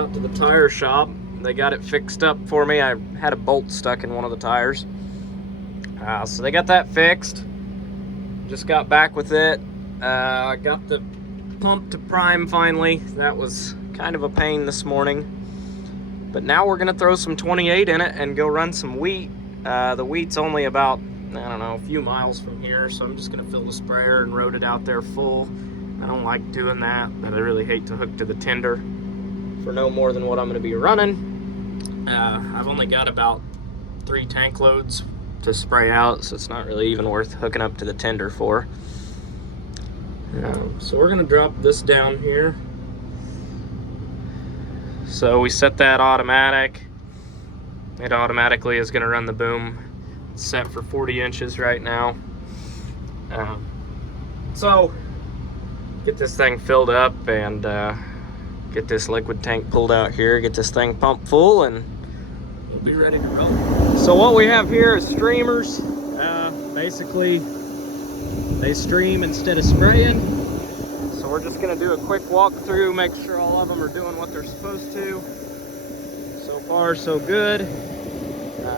out to the tire shop. They got it fixed up for me. I had a bolt stuck in one of the tires. So they got that fixed. Just got back with it. I got the pump to prime finally. That was kind of a pain this morning. But now we're gonna throw some 28 in it and go run some wheat. The wheat's only about, I don't know, a few miles from here, so I'm just gonna fill the sprayer and road it out there full. I don't like doing that, but I really hate to hook to the tender for no more than what I'm gonna be running. I've only got about 3 tank loads to spray out, so it's not really even worth hooking up to the tender for. So we're gonna drop this down here. So we set that automatic. It automatically is gonna run the boom. It's set for 40 inches right now. So get this thing filled up and get this liquid tank pulled out here, get this thing pumped full, and we'll be ready to roll. So what we have here is streamers. Basically, they stream instead of spraying. So we're just gonna do a quick walkthrough, make sure all of them are doing what they're supposed to. So far, so good.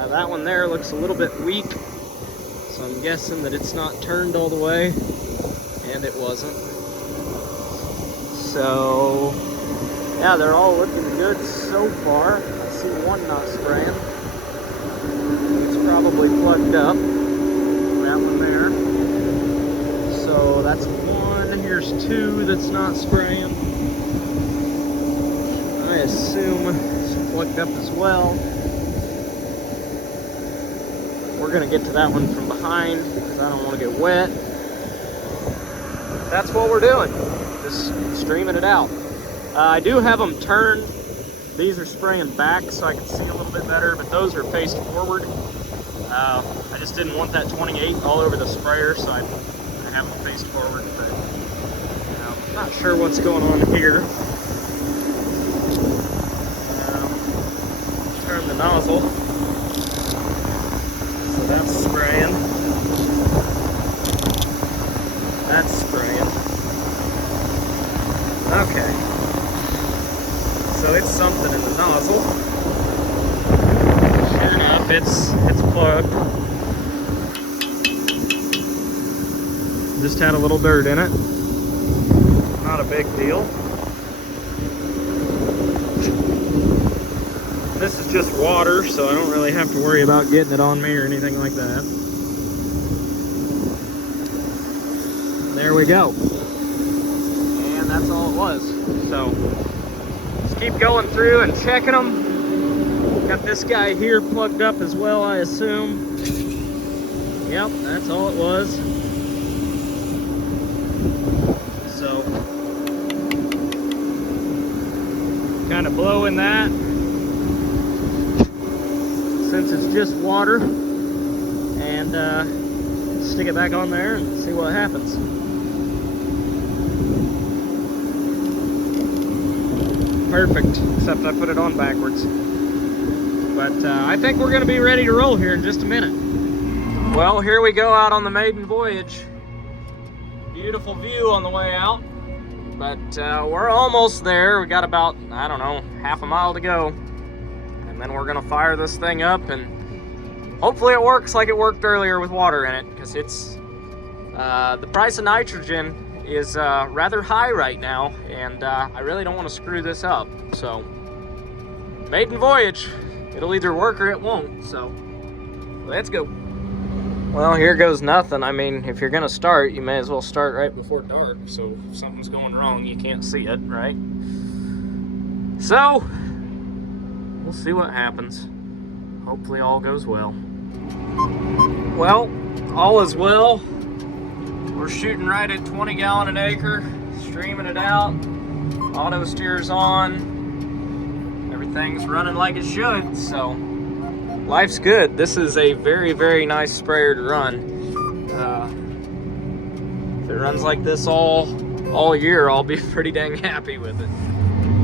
That one there looks a little bit weak, so I'm guessing that it's not turned all the way, and it wasn't. So, yeah, they're all looking good so far. I see one not spraying. It's probably plugged up. That one there. So that's one. Here's 2 that's not spraying. I assume it's plugged up as well. We're gonna get to that one from behind because I don't want to get wet. That's what we're doing. Just streaming it out. I do have them turned. These are spraying back so I can see a little bit better, but those are faced forward. I just didn't want that 28 all over the sprayer, so I have them faced forward, but I'm not sure what's going on here. Turn the nozzle. So that's spraying. That's spraying. Okay. So it's something in the nozzle. Sure enough, it's plugged. Just had a little dirt in it. Not a big deal. This is just water, so I don't really have to worry about getting it on me or anything like that. There we go. And that's all it was. So, just keep going through and checking them. Got this guy here plugged up as well, I assume. Yep, that's all it was. So, kind of blowing that. Since it's just water, and stick it back on there and see what happens. Perfect, except I put it on backwards. But I think we're gonna be ready to roll here in just a minute. Well, here we go out on the maiden voyage. Beautiful view on the way out, but we're almost there. We got about, I don't know, half a mile to go. And then we're gonna fire this thing up, and hopefully it works like it worked earlier with water in it, because it's the price of nitrogen is rather high right now, and I really don't want to screw this up. So, maiden voyage. It'll either work or it won't, so let's go. Well, here goes nothing. I mean, if you're gonna start, you may as well start right before dark, so if something's going wrong, you can't see it, right? So, we'll see what happens. Hopefully all goes well. Well, all is well. We're shooting right at 20 gallon an acre, streaming it out. Auto steer's on. Everything's running like it should, so life's good. This is a very, very nice sprayer to run. If it runs like this all year, I'll be pretty dang happy with it.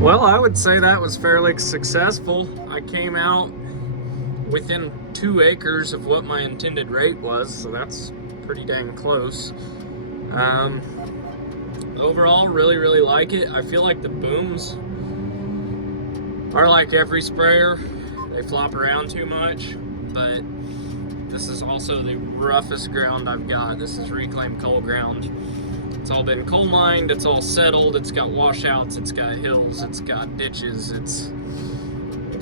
Well, I would say that was fairly successful. I came out within 2 acres of what my intended rate was, so that's pretty dang close. Overall, really like it. I feel like the booms are like every sprayer. They flop around too much, but this is also the roughest ground I've got. This is reclaimed coal ground. It's all been coal mined, it's all settled, it's got washouts, it's got hills, it's got ditches, it's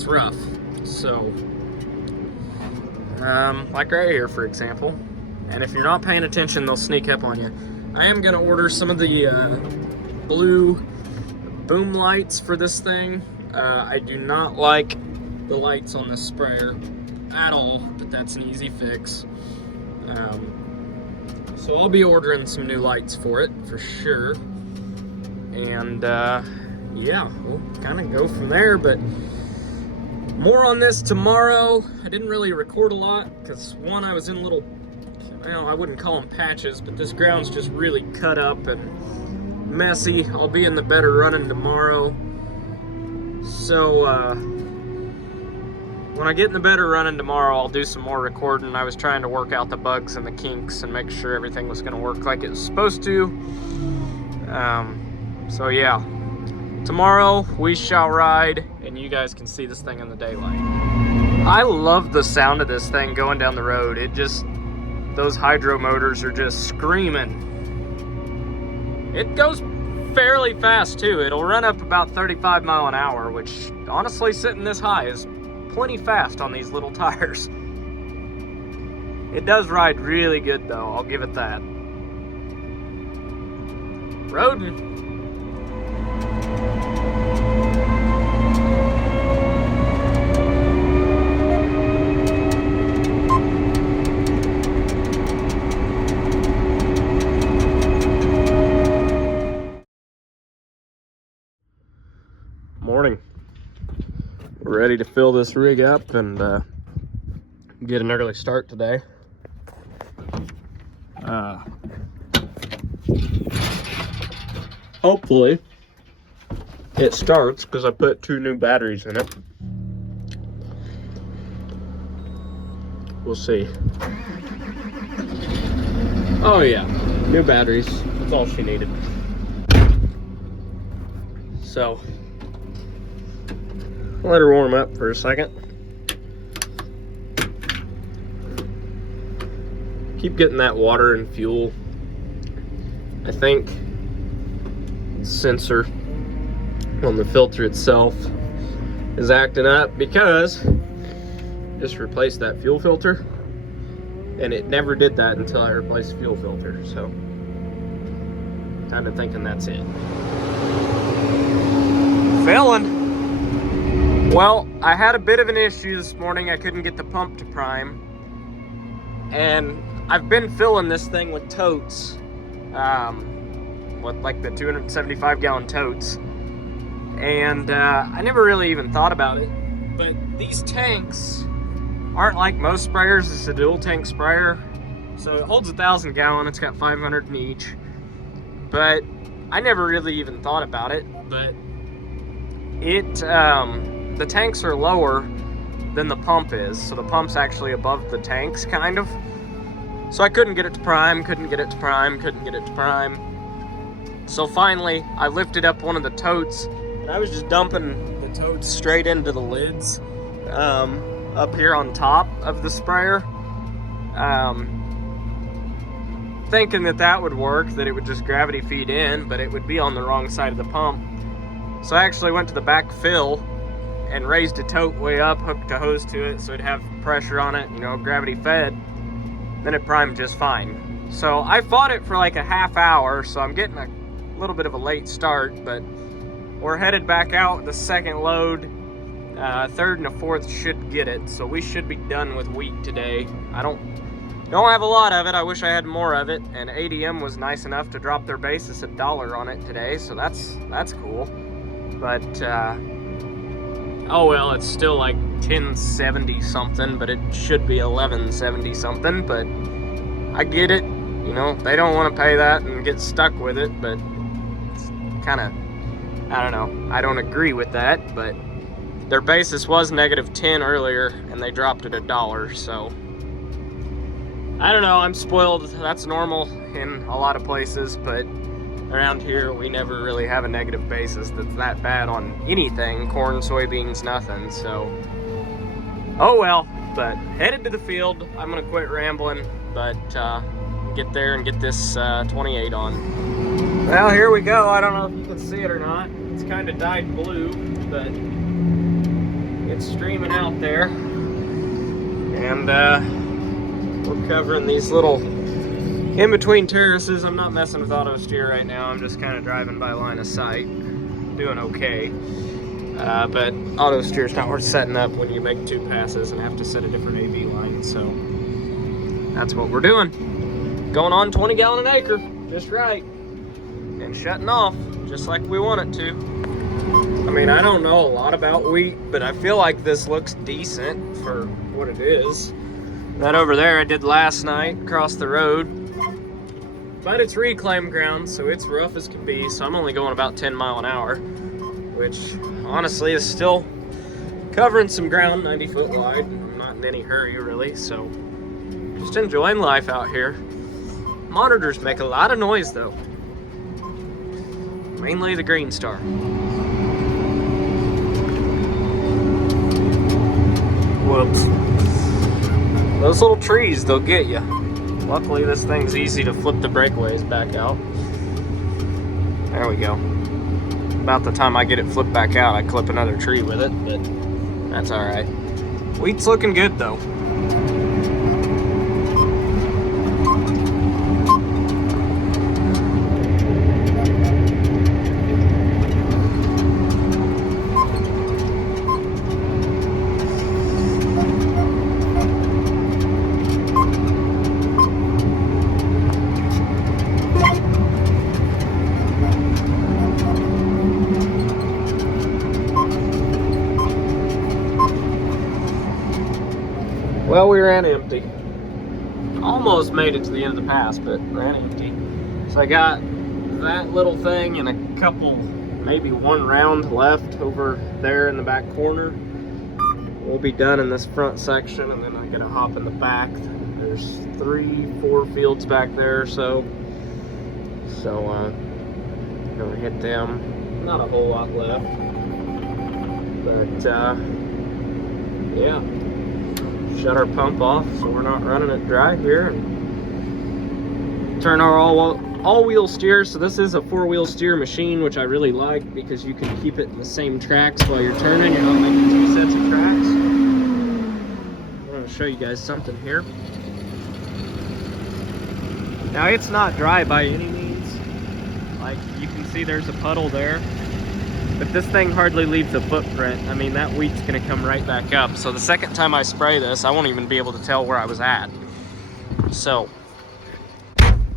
rough. So, like right here, for example. And if you're not paying attention, they'll sneak up on you. I am gonna order some of the blue boom lights for this thing. I do not like the lights on this sprayer at all, but that's an easy fix. So I'll be ordering some new lights for it, for sure. And yeah, we'll kind of go from there, but more on this tomorrow. I didn't really record a lot, because one, I was in little, well, I wouldn't call them patches, but this ground's just really cut up and messy. I'll be in the better running tomorrow. So, when I get in the better running tomorrow, I'll do some more recording. I was trying to work out the bugs and the kinks and make sure everything was gonna work like it was supposed to. So yeah, tomorrow we shall ride, and you guys can see this thing in the daylight. I love the sound of this thing going down the road. It just, those hydro motors are just screaming. It goes fairly fast too. It'll run up about 35 miles an hour, which honestly, sitting this high is plenty fast on these little tires. It does ride really good though, I'll give it that. Rodin. Morning. We're ready to fill this rig up and get an early start today. Hopefully it starts, because I put 2 new batteries in it. We'll see. Oh yeah, new batteries. That's all she needed. So let her warm up for a second. Keep getting that water and fuel. I think the sensor on the filter itself is acting up, because I just replaced that fuel filter, and it never did that until I replaced the fuel filter. So kind of thinking that's it. Failing. Well, I had a bit of an issue this morning. I couldn't get the pump to prime, and I've been filling this thing with totes, like the 275 gallon totes, and I never really even thought about it, but these tanks aren't like most sprayers. It's a dual tank sprayer, so it holds 1,000 gallon. It's got 500 in each, but I never really even thought about it. But it the tanks are lower than the pump is, so the pump's actually above the tanks, kind of. So I couldn't get it to prime, couldn't get it to prime. So finally, I lifted up one of the totes, and I was just dumping the totes straight into the lids up here on top of the sprayer, thinking that would work, that it would just gravity feed in, but it would be on the wrong side of the pump. So I actually went to the back fill and raised a tote way up, hooked a hose to it so it'd have pressure on it, you know, gravity fed. Then it primed just fine. So I fought it for like a half hour, so I'm getting a little bit of a late start, but we're headed back out. The second load, third and a fourth should get it, so we should be done with wheat today. I don't have a lot of it. I wish I had more of it, and ADM was nice enough to drop their basis $1 on it today, so that's cool. But oh well, it's still like 1070 something, but it should be 1170 something. But I get it, you know, they don't want to pay that and get stuck with it, but it's kind of, I don't know, I don't agree with that. But their basis was -10 earlier, and they dropped it $1, so I don't know, I'm spoiled. That's normal in a lot of places, but around here, we never really have a negative basis that's that bad on anything. Corn, soybeans, nothing. So, oh well. But headed to the field. I'm gonna quit rambling, but get there and get this 28 on. Well, here we go. I don't know if you can see it or not. It's kind of dyed blue, but it's streaming out there. And we're covering these little in-between terraces. I'm not messing with auto steer right now. I'm just kind of driving by line of sight. Doing okay. But auto steer's not worth setting up when you make 2 passes and have to set a different AV line. So that's what we're doing. Going on 20 gallon an acre, just right. And shutting off, just like we want it to. I mean, I don't know a lot about wheat, but I feel like this looks decent for what it is. That over there I did last night, across the road. But it's reclaimed ground, so it's rough as can be, so I'm only going about 10 mile an hour, which honestly is still covering some ground, 90 foot wide. I'm not in any hurry really, so just enjoying life out here. Monitors make a lot of noise though. Mainly the Green Star. Whoops. Those little trees, they'll get you. Luckily this thing's easy to flip the breakaways back out. There we go. About the time I get it flipped back out, I clip another tree with it, but that's all right. Wheat's looking good though. Well, we ran empty. Almost made it to the end of the pass, but ran empty. So I got that little thing and a couple, maybe 1 round left over there in the back corner. We'll be done in this front section, and then I gotta hop in the back. There's 3-4 fields back there or so. So, gonna hit them. Not a whole lot left. But, yeah. Shut our pump off so we're not running it dry here. And turn our all-wheel steer. So this is a 4-wheel steer machine, which I really like because you can keep it in the same tracks while you're turning. You're not making 2 sets of tracks. I'm going to show you guys something here. Now it's not dry by any means. Like you can see there's a puddle there. But this thing hardly leaves a footprint. I mean, that wheat's gonna come right back up. So the second time I spray this, I won't even be able to tell where I was at. So,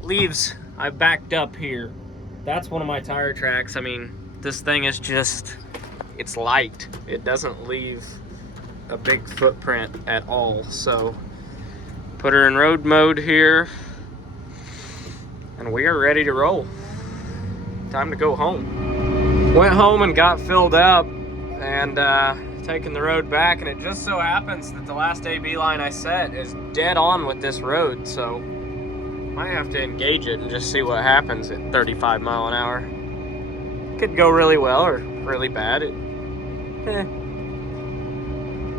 leaves, I backed up here. That's one of my tire tracks. I mean, this thing is just, it's light. It doesn't leave a big footprint at all. So, put her in road mode here. And we are ready to roll. Time to go home. Went home and got filled up and taking the road back, and it just so happens that the last AB line I set is dead on with this road, so might have to engage it and just see what happens at 35 mile an hour. Could go really well or really bad.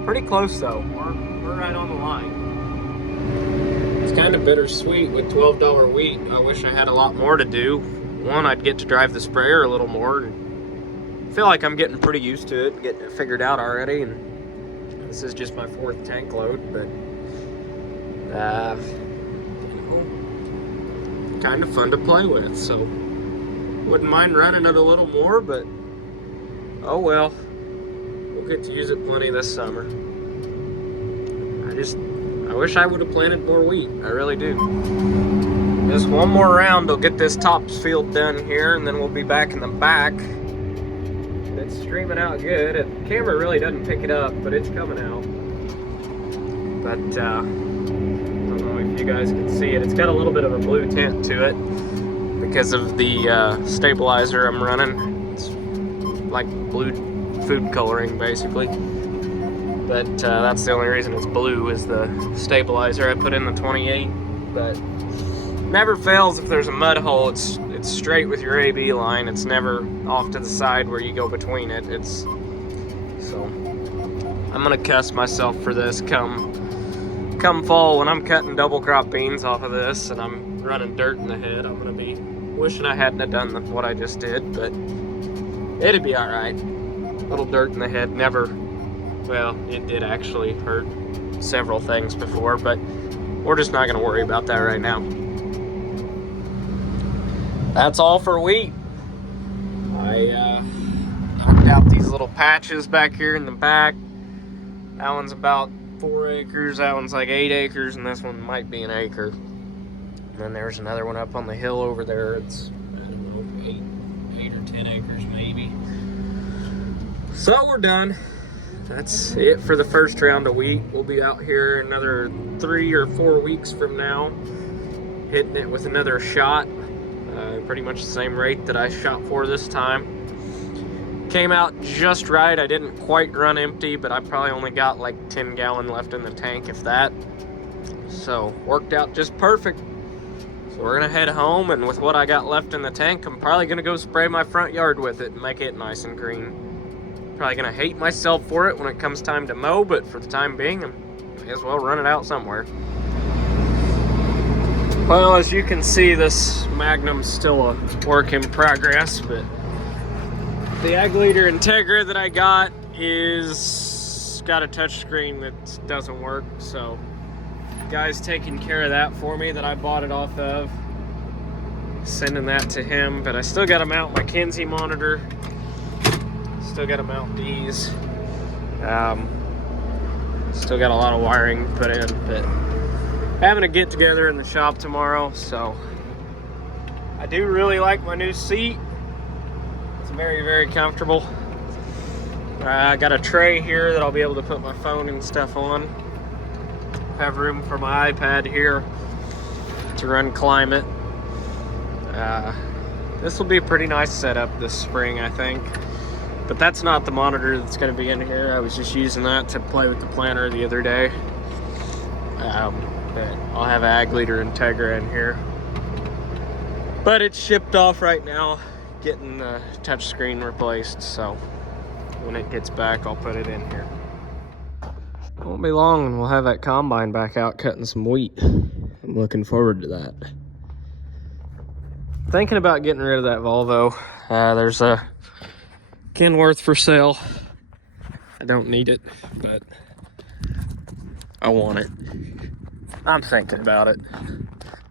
Pretty close though. We're right on the line. It's kind of bittersweet with $12 wheat. I wish I had a lot more to do. One, I'd get to drive the sprayer a little more. I feel like I'm getting pretty used to it, getting it figured out already, and this is just my 4th tank load, but kind of fun to play with, so wouldn't mind running it a little more, but oh well, we'll get to use it plenty this summer. I wish I would have planted more wheat, I really do. Just one more round, we'll get this tops field done here, and then we'll be back in the back. It's streaming out good. The camera really doesn't pick it up, but it's coming out. But I don't know if you guys can see it. It's got a little bit of a blue tint to it because of the stabilizer I'm running. It's like blue food coloring basically. But that's the only reason it's blue is the stabilizer I put in the 28. But never fails if there's a mud hole. It's it's straight with your AB line. It's never off to the side where you go between it. So I'm gonna cuss myself for this come fall when I'm cutting double crop beans off of this and I'm running dirt in the head. I'm gonna be wishing I hadn't have done what I just did, but it'd be all right. A little dirt in the head never, well, it did actually hurt several things before, but we're just not gonna worry about that right now. That's all for wheat. I knocked out these little patches back here in the back. That one's about 4 acres, that one's like 8 acres, and this one might be an acre. And then there's another one up on the hill over there. It's, I don't know, 8 or 10 acres maybe. So we're done. That's it for the first round of wheat. We'll be out here another 3 or 4 weeks from now, hitting it with another shot. Pretty much the same rate that I shot for this time. Came out just right. I didn't quite run empty, but I probably only got like 10 gallon left in the tank, if that. So worked out just perfect. So we're gonna head home, and with what I got left in the tank, I'm probably gonna go spray my front yard with it and make it nice and green. Probably gonna hate myself for it when it comes time to mow, but for the time being, I may as well run it out somewhere. Well, as you can see, this Magnum's still a work in progress, but the Ag Leader Integra that I got got a touch screen that doesn't work, so the guy's taking care of that for me that I bought it off of. Sending that to him, but I still got to mount my Kinsey monitor. Still got to mount these. Still got a lot of wiring to put in, but having a get together in the shop tomorrow, so I do really like my new seat. It's very, very comfortable. I got a tray here that I'll be able to put my phone and stuff on. Have room for my iPad here to run climate. This will be a pretty nice setup this spring, I think. But that's not the monitor that's going to be in here. I was just using that to play with the planter the other day. But I'll have Ag Leader Integra in here. But it's shipped off right now, getting the touchscreen replaced, so when it gets back, I'll put it in here. It won't be long and we'll have that combine back out cutting some wheat. I'm looking forward to that. Thinking about getting rid of that Volvo. There's a Kenworth for sale. I don't need it, but I want it. I'm thinking about it.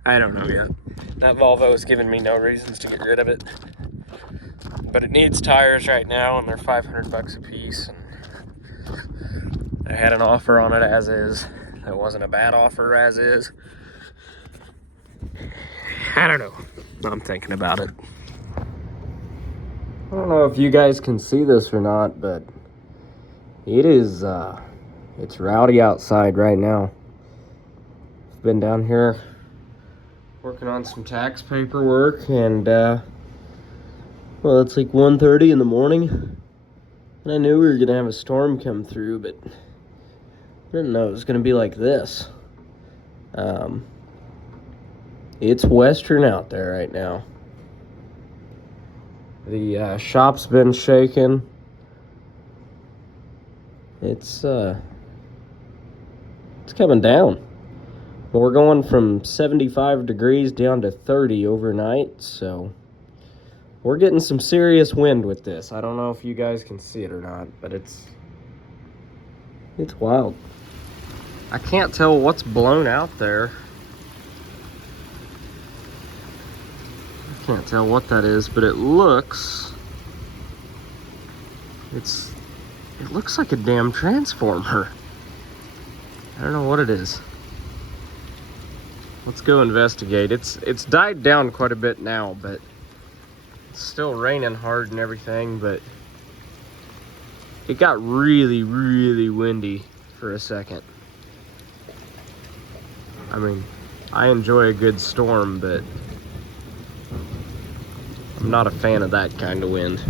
I don't know yet. That Volvo is giving me no reasons to get rid of it. But it needs tires right now, and they're $500 a piece. And I had an offer on it as is. It wasn't a bad offer as is. I don't know. I'm thinking about it. I don't know if you guys can see this or not, but it is, it's rowdy outside right now. I've been down here working on some tax paperwork, and well, it's like 1:30 in the morning, and I knew we were gonna have a storm come through, but I didn't know it was gonna be like this. It's western out there right now. The shop's been shaking. It's coming down. We're going from 75 degrees down to 30 overnight, so we're getting some serious wind with this. I don't know if you guys can see it or not, but it's wild. I can't tell what's blown out there. I can't tell what that is, but it looks like a damn transformer. I don't know what it is. Let's go investigate. It's died down quite a bit now, but it's still raining hard and everything, but it got really, really windy for a second. I mean, I enjoy a good storm, but I'm not a fan of that kind of wind.